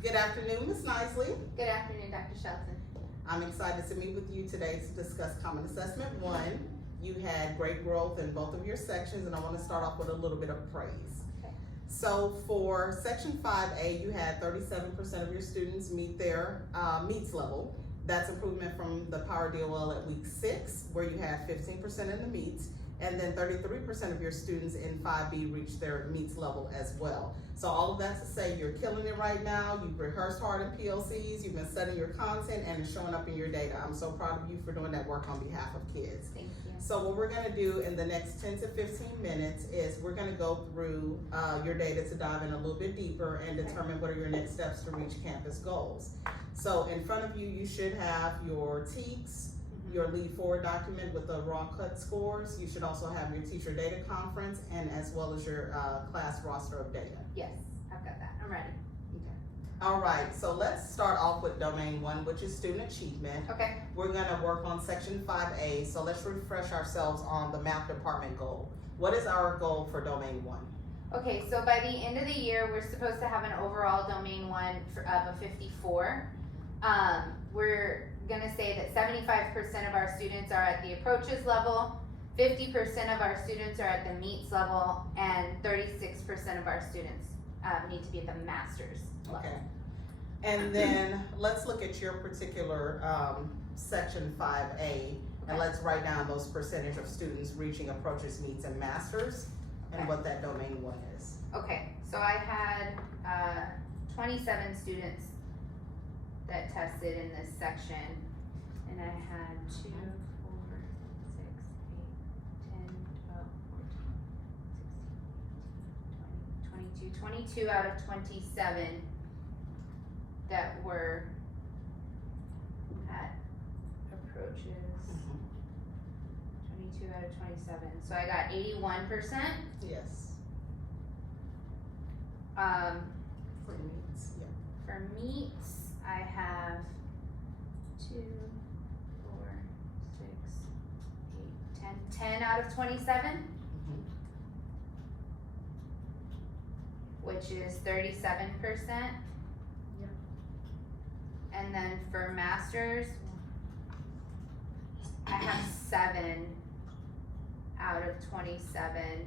Good afternoon, Ms. Kniseley. Good afternoon, Dr. Shelton. I'm excited to meet with you today to discuss Common Assessment 1. You had great growth in both of your sections, and I want to start off with a little bit of praise. Okay. So for Section 5A, you had 37% of your students meet their meets level. That's improvement from the Power DOL at week 6, where you had 15% in the meets, and then 33% of your students in 5B reached their meets level as well. So all of that to say you're killing it right now. You've rehearsed hard in PLCs, you've been studying your content, and it's showing up in your data. I'm so proud of you for doing that work on behalf of kids. Thank you. So what we're gonna do in the next 10 to 15 minutes is we're gonna go through your data to dive in a little bit deeper and determine what are your next steps to reach campus goals. So in front of you, you should have your TEKS, your lead forward document with the raw cut scores. You should also have your teacher data conference and as well as your class roster of data. Yes, I've got that. I'm ready. Okay. All right, so let's start off with domain 1, which is student achievement. Okay. We're gonna work on section 5A, so let's refresh ourselves on the math department goal. What is our goal for domain 1? Okay, so by the end of the year, we're supposed to have an overall domain 1 of a 54. We're gonna say that 75% of our students are at the approaches level, 50% of our students are at the meets level, and 36% of our students need to be at the master's level. Okay. And then let's look at your particular section 5A, and let's write down those percentage of students reaching approaches, meets, and masters, and what that domain 1 is. Okay, so I had 27 students that tested in this section, and I had 2, 4, 6, 8, 10, 12, 14, 16, 18, 20, 22 out of 27 that were at approaches. 22 out of 27, so I got 81%. Yes. For meets, yeah. For meets, I have 2, 4, 6, 8, 10 out of 27, which is 37%. Yep. And then for masters, I have 7 out of 27,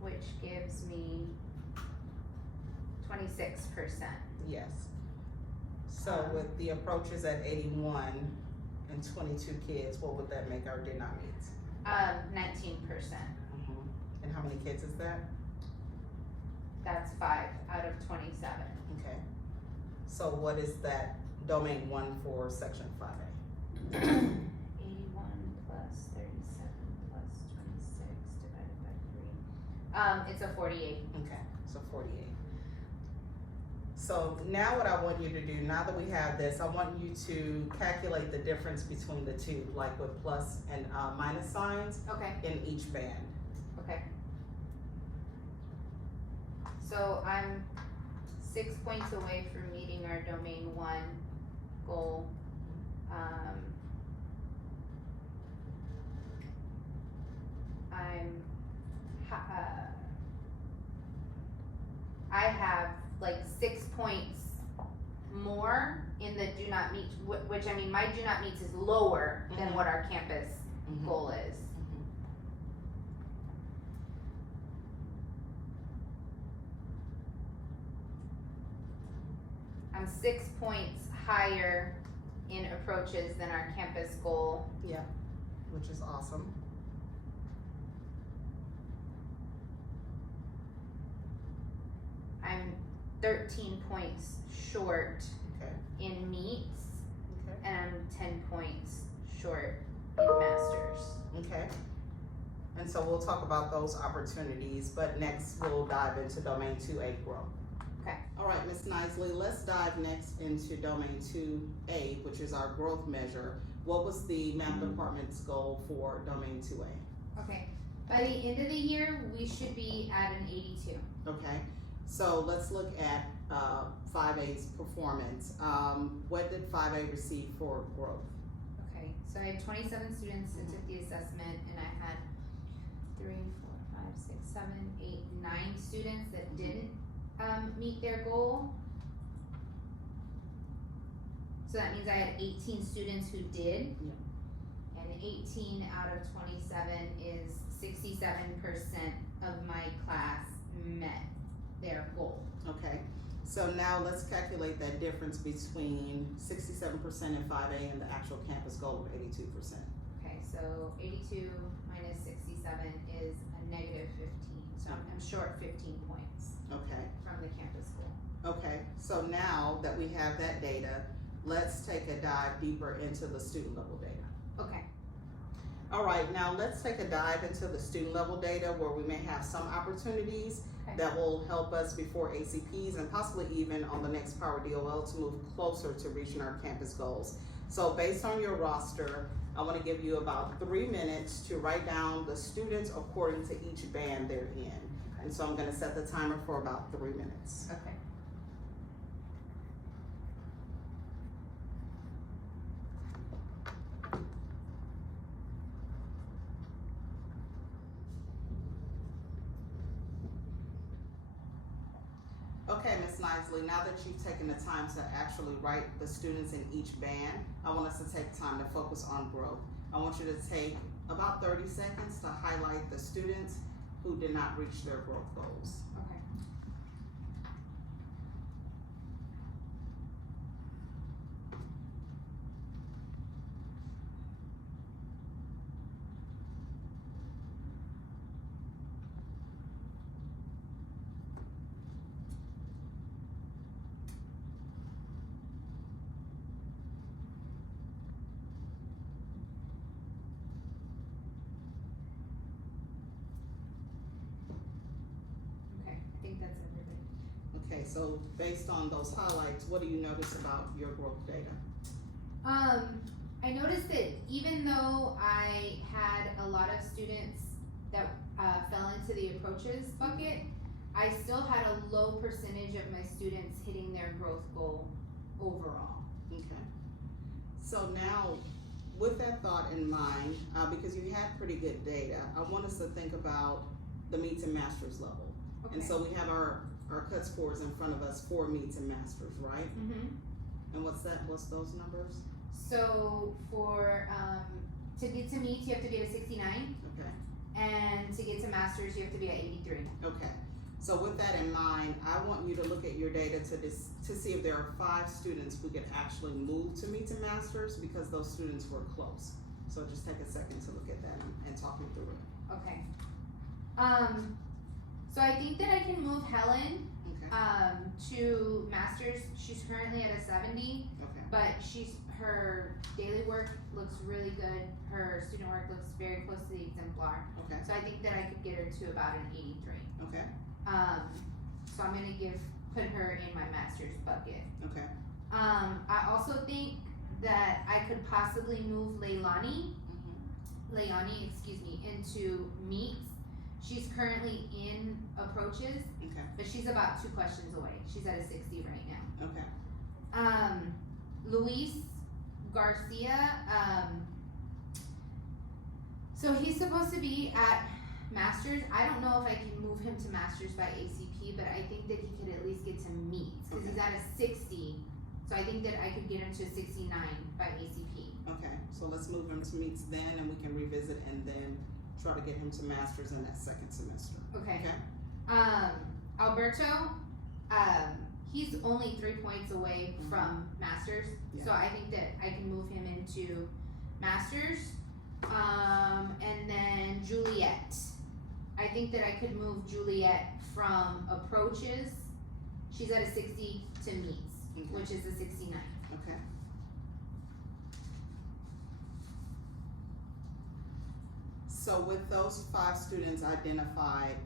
which gives me 26%. Yes. So with the approaches at 81 and 22 kids, what would that make our did not meet? 19%. And how many kids is that? That's 5 out of 27. Okay. So what is that domain 1 for section 5A? 81 plus 37 plus 26 divided by 3. It's a 48. Okay, so 48. So now what I want you to do, now that we have this, I want you to calculate the difference between the two, like with plus and minus signs Okay. in each band. Okay. So I'm 6 points away from meeting our domain 1 goal. I have like 6 points more in the do not meet, which I mean, my do not meets is lower than what our campus goal is. I'm 6 points higher in approaches than our campus goal. Yeah, which is awesome. I'm 13 points short in meets, and I'm 10 points short in masters. Okay. And so we'll talk about those opportunities, but next we'll dive into domain 2A growth. Okay. All right, Ms. Kniseley, let's dive next into domain 2A, which is our growth measure. What was the math department's goal for domain 2A? Okay. By the end of the year, we should be at an 82. Okay. So let's look at 5A's performance. What did 5A receive for growth? Okay, so I had 27 students that took the assessment, and I had 3, 4, 5, 6, 7, 8, 9 students that didn't meet their goal. So that means I had 18 students who did. Yeah. And 18 out of 27 is 67% of my class met their goal. Okay, so now let's calculate that difference between 67% in 5A and the actual campus goal of 82%. Okay, so 82 minus 67 is a negative 15. So I'm short 15 points Okay. from the campus goal. Okay, so now that we have that data, let's take a dive deeper into the student level data. Okay. All right, now let's take a dive into the student level data where we may have some opportunities that will help us before ACPs and possibly even on the next Power DOL to move closer to reaching our campus goals. So based on your roster, I want to give you about 3 minutes to write down the students according to each band they're in. And so I'm going to set the timer for about 3 minutes. Okay. Okay, Ms. Kniseley, now that you've taken the time to actually write the students in each band, I want us to take time to focus on growth. I want you to take about 30 seconds to highlight the students who did not reach their growth goals. Okay. Okay, I think that's everything. Okay, so based on those highlights, what do you notice about your growth data? I noticed that even though I had a lot of students that fell into the approaches bucket, I still had a low percentage of my students hitting their growth goal overall. Okay. So now, with that thought in mind, because you had pretty good data, I want us to think about the meets and masters level. Okay. And so we have our cut scores in front of us for meets and masters, right? Mm-hmm. And what's those numbers? So for to get to meets, you have to be at a 69, Okay. and to get to masters, you have to be at 83. Okay. So with that in mind, I want you to look at your data to see if there are 5 students who could actually move to meets and masters because those students were close. So just take a second to look at that and talk me through it. Okay. So I think that I can move Helen Okay. to masters. She's currently at a 70, Okay. but her daily work looks really good. Her student work looks very close to the exemplar. Okay. So I think that I could get her to about an 83. Okay. So I'm gonna put her in my master's bucket. Okay. I also think that I could possibly move Leilani, into meets. She's currently in approaches, Okay. but she's about 2 questions away. She's at a 60 right now. Okay. Luis Garcia, so he's supposed to be at masters. I don't know if I can move him to masters by ACP, but I think that he could at least get to meets because he's at a 60. So I think that I could get him to 69 by ACP. Okay. So let's move him to meets then, and we can revisit and then try to get him to masters in that second semester. Okay. Okay. Alberto, he's only 3 points away from masters, so I think that I can move him into masters. And then Juliet, I think that I could move Juliet from approaches. She's at a 60 to meets, which is a 69. Okay. So with those 5 students identified,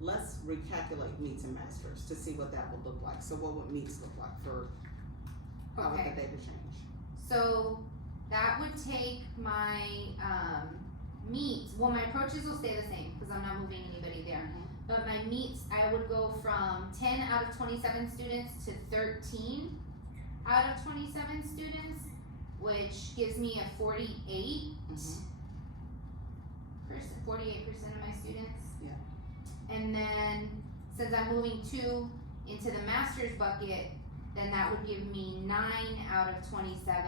let's recalculate meets and masters to see what that would look like. So what would meets look like for how would the data change? So that would take my meets, well my approaches will stay the same because I'm not moving anybody there. But my meets, I would go from 10 out of 27 students to 13 out of 27 students, which gives me a 48%, 48% of my students. Yeah. And then since I'm moving 2 into the master's bucket, then that would give me 9 out of 27,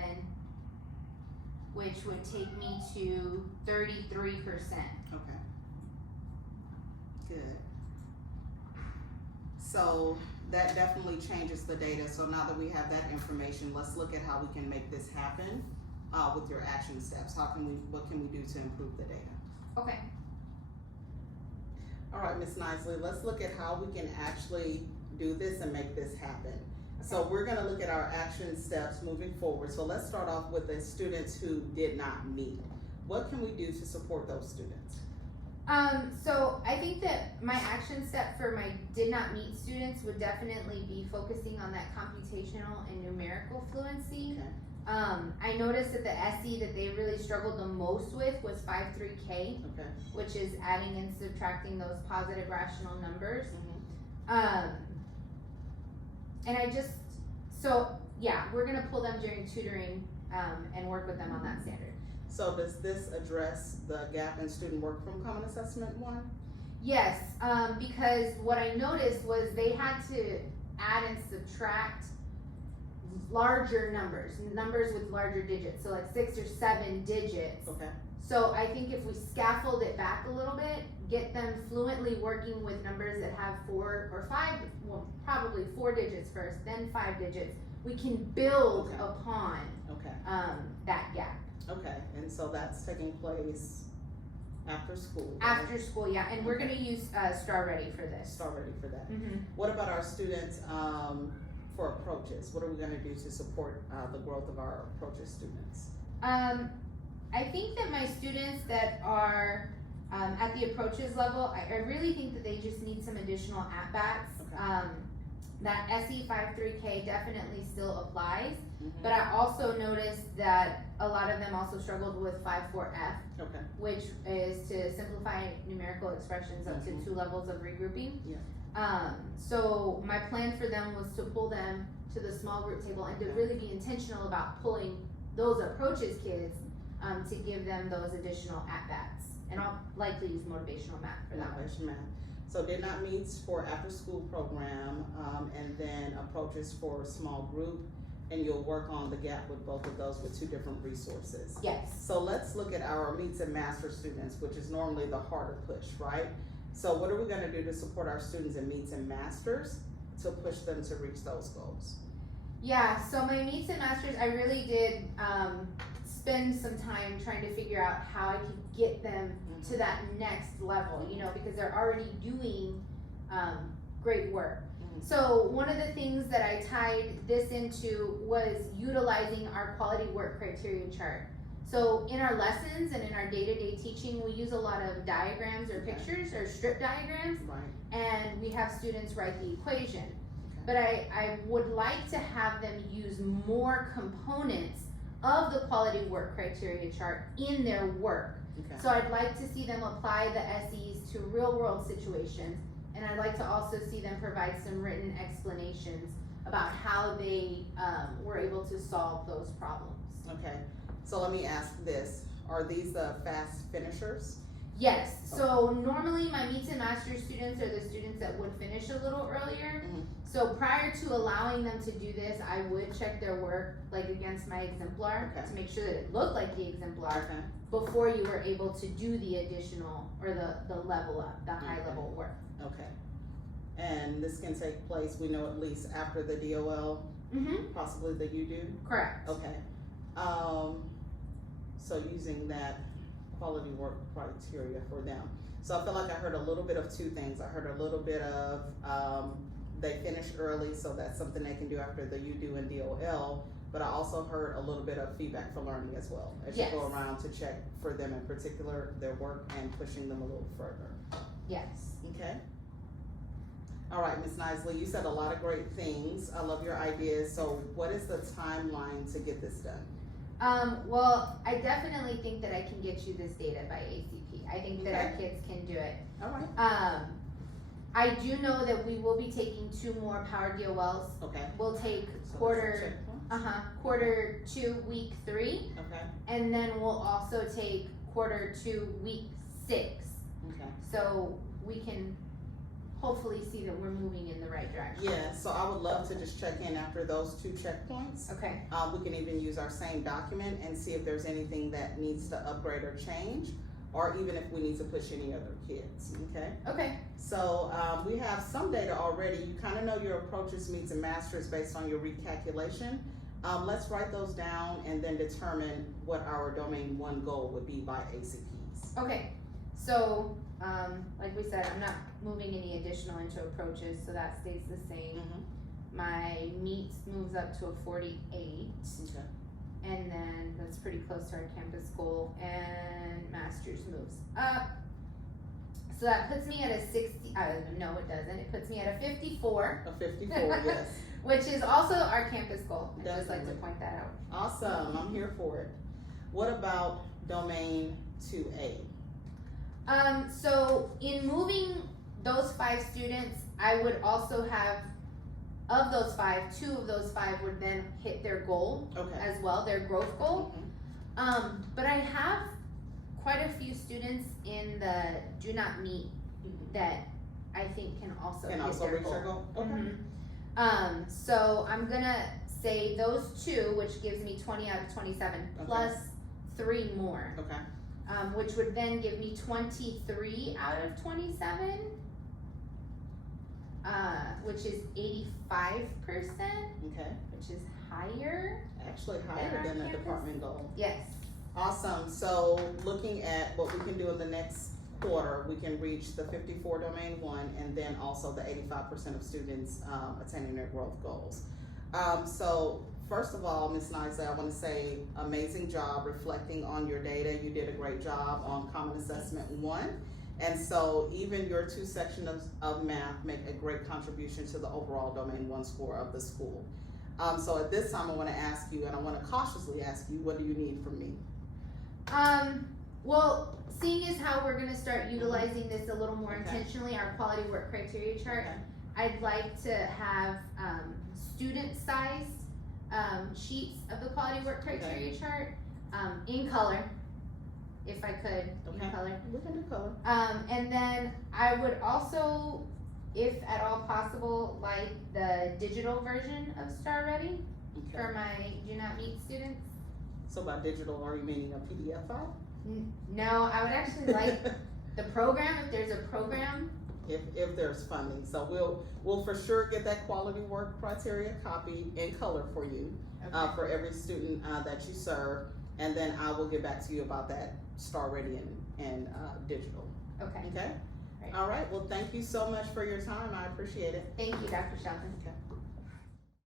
which would take me to 33%. Okay. Good. So that definitely changes the data. So now that we have that information, let's look at how we can make this happen with your action steps. What can we do to improve the data? Okay. All right, Ms. Kniseley, let's look at how we can actually do this and make this happen. So we're gonna look at our action steps moving forward. So let's start off with the students who did not meet. What can we do to support those students? So I think that my action step for my did not meet students would definitely be focusing on that computational and numerical fluency. Okay. I noticed that the SE that they really struggled the most with was 5-3K, Okay. which is adding and subtracting those positive rational numbers. Mm-hmm. And we're gonna pull them during tutoring, and work with them on that standard. So does this address the gap in student work from Common Assessment 1? Yes, because what I noticed was they had to add and subtract larger numbers with larger digits, so like 6 or 7 digits. Okay. So I think if we scaffold it back a little bit, get them fluently working with numbers that have 4 or 5, well, probably 4 digits first, then 5 digits, we can build Okay. upon Okay. that gap. Okay, and so that's taking place after school, right? After school, yeah, and we're gonna use Star Ready for this. Start ready for that. Mm-hmm. What about our students for approaches? What are we gonna do to support the growth of our approaches students? I think that my students that are at the approaches level, I really think that they just need some additional at-bats. Okay. That SE 5-3K definitely still applies, Mm-hmm. but I also noticed that a lot of them also struggled with 5-4F, Okay. which is to simplify numerical expressions up Mhm. to 2 levels of regrouping. Yeah. So my plan for them was to pull them to the small group table and to Okay. really be intentional about pulling those approaches kids to give them those additional at-bats. And I'll likely use motivational math for that one. Motivation math. So did not meets for after school program, and then approaches for small group, and you'll work on the gap with both of those with 2 different resources. Yes. So let's look at our meets and master students, which is normally the harder push, right? So what are we gonna do to support our students in meets and masters to push them to reach those goals? Yeah, so my meets and masters, I really did spend some time trying to figure out how I could get them to that next level, you know, because they're already doing great work. Mhm. So one of the things that I tied this into was utilizing our quality work criteria chart. So in our lessons and in our day-to-day teaching, we use a lot of diagrams or Okay. pictures or strip diagrams, Right. and we have students write the equation. But I would like to have them use more components of the quality work criteria chart in their work. Okay. So I'd like to see them apply the SEs to real world situations, and I'd like to also see them provide some written explanations about how they were able to solve those problems. Okay. So let me ask this: are these the fast finishers? Yes, so normally my meets and masters students are the students that would finish a little earlier. Mhm. So prior to allowing them to do this, I would check their work like against my exemplar Okay. to make sure that it looked like the exemplar Okay. before you were able to do the additional or the level up, the high level work. Okay. And this can take place, we know, at least after the DOL, Mm-hmm, possibly the UDO? correct. Okay. So using that quality work criteria for them. So I feel like I heard a little bit of 2 things. I heard a little bit of they finish early, so that's something they can do after the UDO and DOL. But I also heard a little bit of feedback for learning as well, as you go Yes. around to check for them in particular, their work, and pushing them a little further. Yes. Okay. All right, Ms. Kniseley, you said a lot of great things. I love your ideas. So what is the timeline to get this done? Well, I definitely think that I can get you this data by ACP. I think that our kids can do it. All right. I do know that we will be taking 2 more power DOLs. Okay. We'll take So quarter, that's quarter 2, week 3, a checkpoint. Okay. and then we'll also take quarter 2, week 6. Okay. So we can hopefully see that we're moving in the right direction. Yeah, so I would love to just check in after those 2 checkpoints. Okay, We can even use our same document and see if there's anything that needs to upgrade or change, or even if we need to push any other kids, okay? okay, So, we have some data already. You kind of know your approaches, meets, and masters based on your recalculation. Let's write those down and then determine what our domain 1 goal would be by ACPs. okay. So, like we said, I'm not moving any additional into approaches, so that stays the same. My meets moves up to a 48. Okay. And then that's pretty close to our campus goal, and masters moves up. So that puts me at a 60, no it doesn't, it puts me at a 54. A 54, yes. Which is also our campus goal. I'd just like to Definitely. point that out. Awesome, I'm here for it. What about domain 2A? So in moving those 5 students, I would also have, of those 5, 2 of those 5 would then hit their goal Okay. as well, their growth goal. But I have quite a few students in the do not meet that I think can also Can hit also their reach goal. their goal? Okay. So I'm gonna say those 2, which gives me 20 out of 27, Okay. plus 3 more, Okay. which would then give me 23 out of 27, which is 85%, Okay. which is higher. Actually Than higher our than the campus? department goal. Yes. Awesome, so looking at what we can do in the next quarter, we can reach the 54 domain 1 and then also the 85% of students attaining their growth goals. So first of all, Ms. Kniseley, I wanna say amazing job reflecting on your data. You did a great job on Common Assessment 1. And so even your 2 sections of math make a great contribution to the overall domain 1 score of the school. So at this time, I wanna ask you, and I wanna cautiously ask you, what do you need from me? Well, seeing as how we're gonna start utilizing this a little more Okay. intentionally, our quality work criteria chart, Okay. I'd like to have, student-sized, sheets of the quality work criteria chart, in color, if I could, in Okay. color. We can do color. And then I would also, if at all possible, like the digital version of Star Ready Okay. for my do not meet students. So by digital, are you meaning a PDF file? No, I would actually like the program, if there's a program. If there's funding, so we'll for sure get that quality work criteria copy in color for you, for every student, that you serve. And then I will get back to you about that Star Ready and digital, Okay, okay? Right. All right, well, thank you so much for your time, I appreciate it. thank you, Dr. Shelton. Okay.